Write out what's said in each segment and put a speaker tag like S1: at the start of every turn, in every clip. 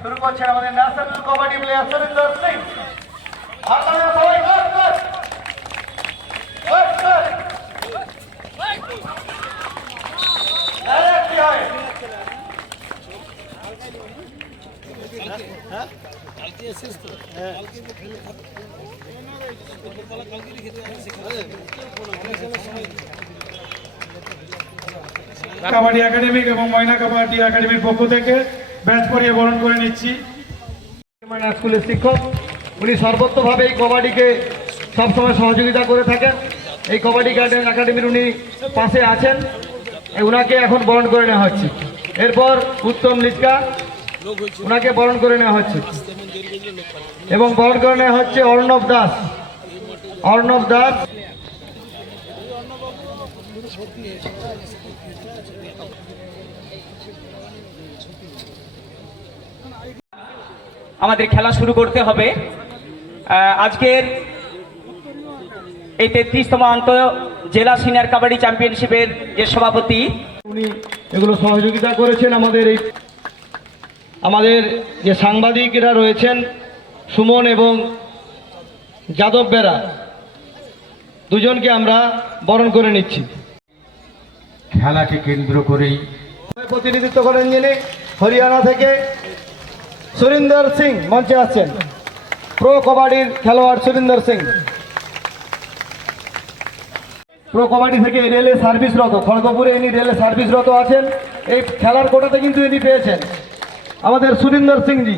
S1: শুরু করছেন আমাদের ন্যাশনাল কবাডি প্লেয়ার সুরিন্দর সিং। আপনারা সবাই কাজ কাজ
S2: কাবাডি একাডেমিক এবং ময়না কাবাডি একাডেমির পক্ষ থেকে ব্যাচ পরিয়ে বরণ করে নিচ্ছি।
S1: মানে স্কুলের শিক্ষক, উনি সর্বত্রভাবে এই কবাডিকে সবসময় সহযোগিতা করে থাকেন। এই কবাডি গার্ডেন একাডেমির উনি পাশে আছেন। ওনাকে এখন বরণ করে নেওয়া হচ্ছে। এরপর উত্তম লিচকা ওনাকে বরণ করে নেওয়া হচ্ছে। এবং বরণ করে নেওয়া হচ্ছে অর্ণব দাস। অর্ণব দাস
S3: আমাদের খেলা শুরু করতে হবে। আজকের এই তেত্রিশতম আন্ত জেলা সিনিয়র কাবাডি চ্যাম্পিয়নশিপের যে সভাপতি
S1: উনি এগুলো সহযোগিতা করেছেন আমাদের এই আমাদের যে সাংবাদিকরা রয়েছেন সুমন এবং যাদব বেরা। দুজনকে আমরা বরণ করে নিচ্ছি।
S2: খেলাকে কেন্দ্র করেই
S1: প্রতিনিধিত্ব করেন যিনি হরিয়ানা থেকে সুরিন্দর সিং মঞ্চে আসছেন প্রো কবাডির খেলোয়াড় সুরিন্দর সিং। প্রো কবাডি থেকে রেলে সার্ভিসরত, খড়গপুরে ইনি রেলে সার্ভিসরত আছেন। এই খেলার কোটাতে কিন্তু ইনি পেয়েছেন। আমাদের সুরিন্দর সিংজি।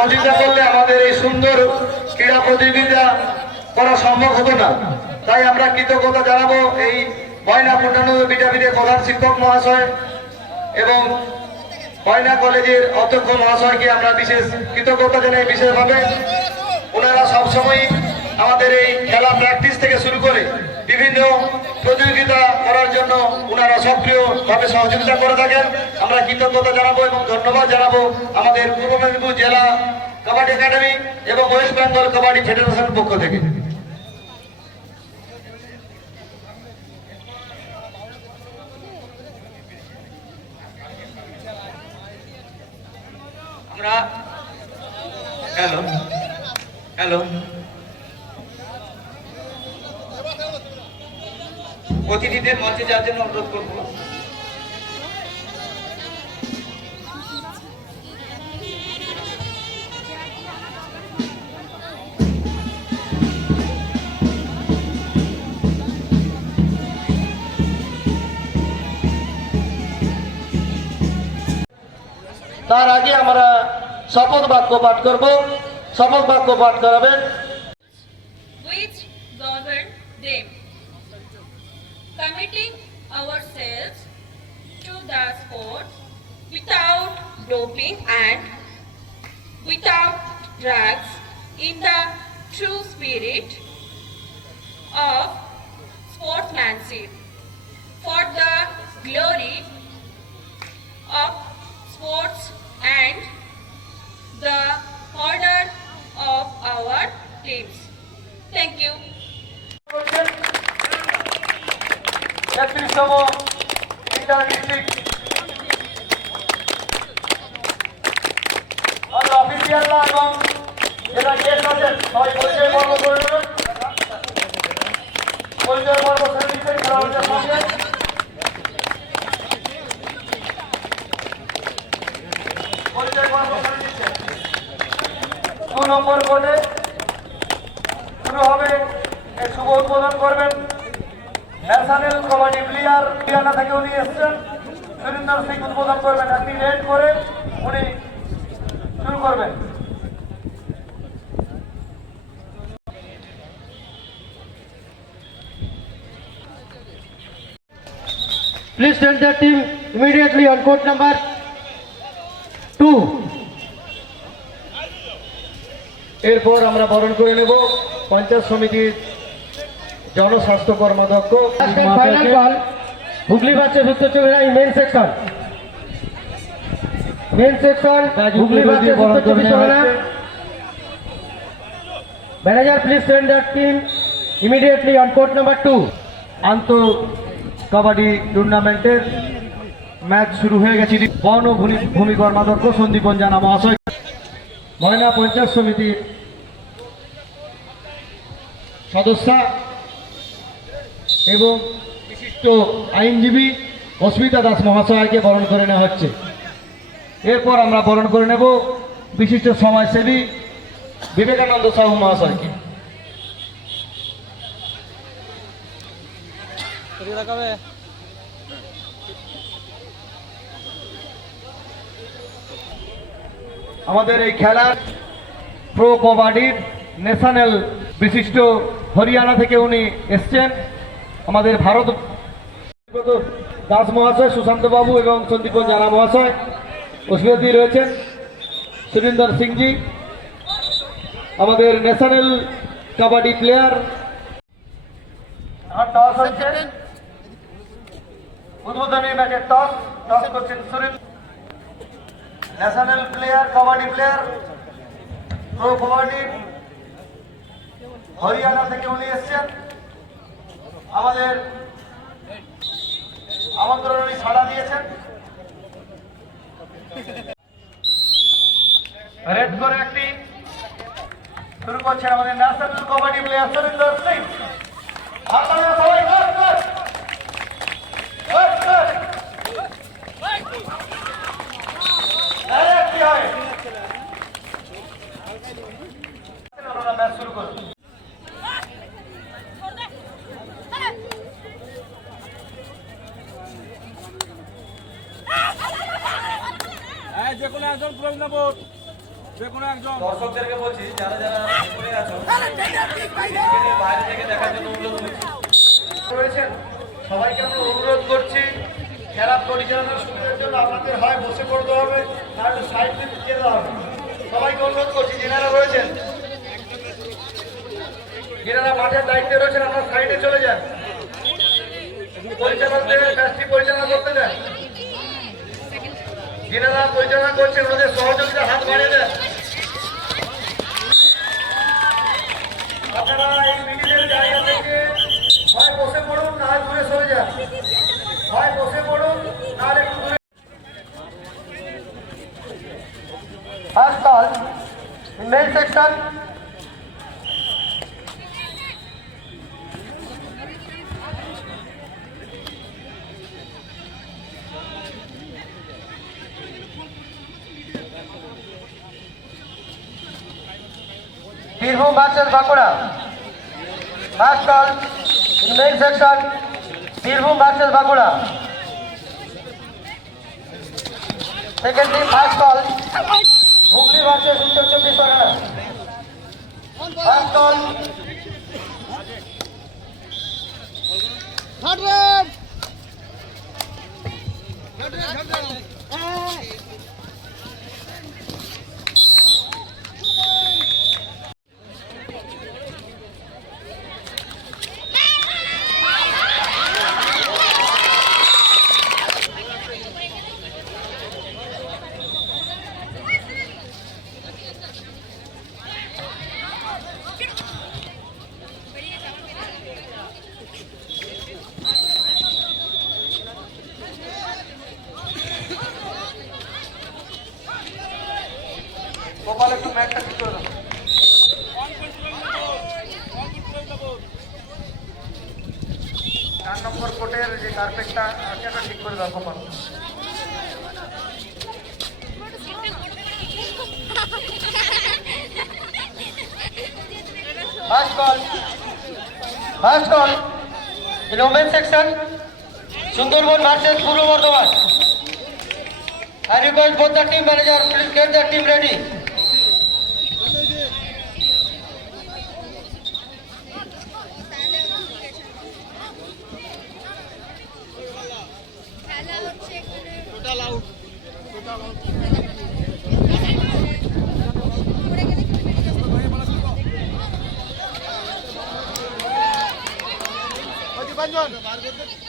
S1: সহযোগিতা করলে আমাদের এই সুন্দর ক্রীড়া প্রতিযোগিতা করা সম্ভব হতো না। তাই আমরা কৃতজ্ঞতা জানাব এই ময়না পূর্ণানন্দ বিদ্যাপীঠের প্রধান শিক্ষক মহাশয় এবং ময়না কলেজের অধ্যক্ষ মহাশয়কে আমরা বিশেষ কৃতজ্ঞতা জানাই বিশেষভাবে। ওনারা সবসময় আমাদের এই খেলা প্র্যাকটিস থেকে শুরু করে বিভিন্ন প্রতিযোগিতা করার জন্য ওনারা সক্রিয়ভাবে সহযোগিতা করে থাকেন। আমরা কৃতজ্ঞতা জানাব এবং ধন্যবাদ জানাব আমাদের পূর্ব মেদিনীপুর জেলা কাবাডি একাডেমি এবং ওয়েস্ট বেঙ্গল কাবাডি ফেডারেশনের পক্ষ থেকে।
S3: আমরা হ্যালো। হ্যালো। অতিথিদের মঞ্চে যাওয়ার জন্য অনুরোধ করব।
S1: তার আগে আমরা শপথ বাক্য পাঠ করব। শপথ বাক্য পাঠ করাবেন।
S4: Ourselves to the sport without doping and without drugs in the true spirit of sportsmanship. For the glory
S1: যেটা গেস্ট আছেন সবাই দু নম্বর কোর্টে শুরু হবে এই শুভ উদ্বোধন করবেন ন্যাশনাল কবাডি প্লেয়ার হরিয়ানা থেকে উনি এসছেন সুরিন্দর সিং উদ্বোধন করবেন একটি রেড করে উনি শুরু করবেন। Please tell the team immediately on court number two. এরপর আমরা বরণ করে নেব পঞ্চায়েত সমিতির জনস্বাস্থ্য কর্মাধ্যক্ষ ফাইনাল বল হুগলি বাচ্চা চব্বিশ main section
S5: main section Hooghly manager please send team immediately on court number two
S1: আন্ত কাবাডি টুর্নামেন্টের ম্যাচ শুরু হয়ে গেছে। বন ও ভূমি ভূমি কর্মাধ্যক্ষ সন্দীপন জানা মহাশয় ময়না পঞ্চায়েত সমিতির সদস্যা এবং বিশিষ্ট আইনজীবী অস্মিতা দাস মহাশয়কে বরণ করে নেওয়া হচ্ছে। এরপর আমরা বরণ করে নেব বিশিষ্ট সমাজসেবী বিবেকানন্দ সাহু মহাশয়কে। আমাদের এই খেলার প্রো কবাডির ন্যাশনাল বিশিষ্ট হরিয়ানা থেকে উনি এসছেন। আমাদের ভারত দাস মহাশয় সুশান্ত বাবু এবং সন্দীপন জানা মহাশয় অস্মিতাদি রয়েছেন। সুরিন্দর সিংজি আমাদের ন্যাশনাল কাবাডি প্লেয়ার। উদ্বোধনী ম্যাচের টস টস করছেন Surinder national player kabaddi player pro kabaddi Haryana থেকে উনি এসছেন। আমাদের আমন্ত্রণ উনি সাড়া দিয়েছেন। রেড করে একটি শুরু করছেন আমাদের ন্যাশনাল কাবাডি প্লেয়ার সুরিন্দর সিং। হাতালে সবাই গড গড গড গড কি হয় ওনারা ম্যাচ শুরু করুন
S2: যে কোনো একজন ক্লোজ নেব যে কোনো একজন।
S1: দর্শকদেরকে বলছি যারা যারা আছো বাইরে থেকে দেখার জন্য অনুরোধ করছি। রয়েছেন সবাইকে আমরা অনুরোধ করছি খেলা পরিচালনা সুবিধার জন্য আপনাদের হয় বসে পড়তে হবে তাহলে সাইড থেকে যেতে হবে। সবাইকে অনুরোধ করছি, যেনারা রয়েছেন, যেনারা মাঠের দায়িত্বে রয়েছেন, আপনার সাইডে চলে যান। পরিচালনা করতে দেন। যেনারা পরিচালনা করছেন ওদের সহযোগিতা হাত বাড়িয়ে দেন। আপনারা এই মিডিলের জায়গা থেকে হয় বসে পড়ুন, না হয় দূরে সরে যান। হয় বসে পড়ুন না একটু দূরে section. Birbhum versus Bakura. First call, in section, Birbhum versus Bakura. Secondly, first call, Hooghly versus Uttar Chabbish Pargana first call Gopal একটু ম্যাচটা ঠিক করে দাও চার নম্বর কোর্টের যে কার্পেটটা ওটা ঠিক করে দাও Gopal First call. First call. In women's section, Sundarban versus Puru Bardhaman. I request both the team manager, please get the team ready.
S6: এখানে
S2: পাঁচজন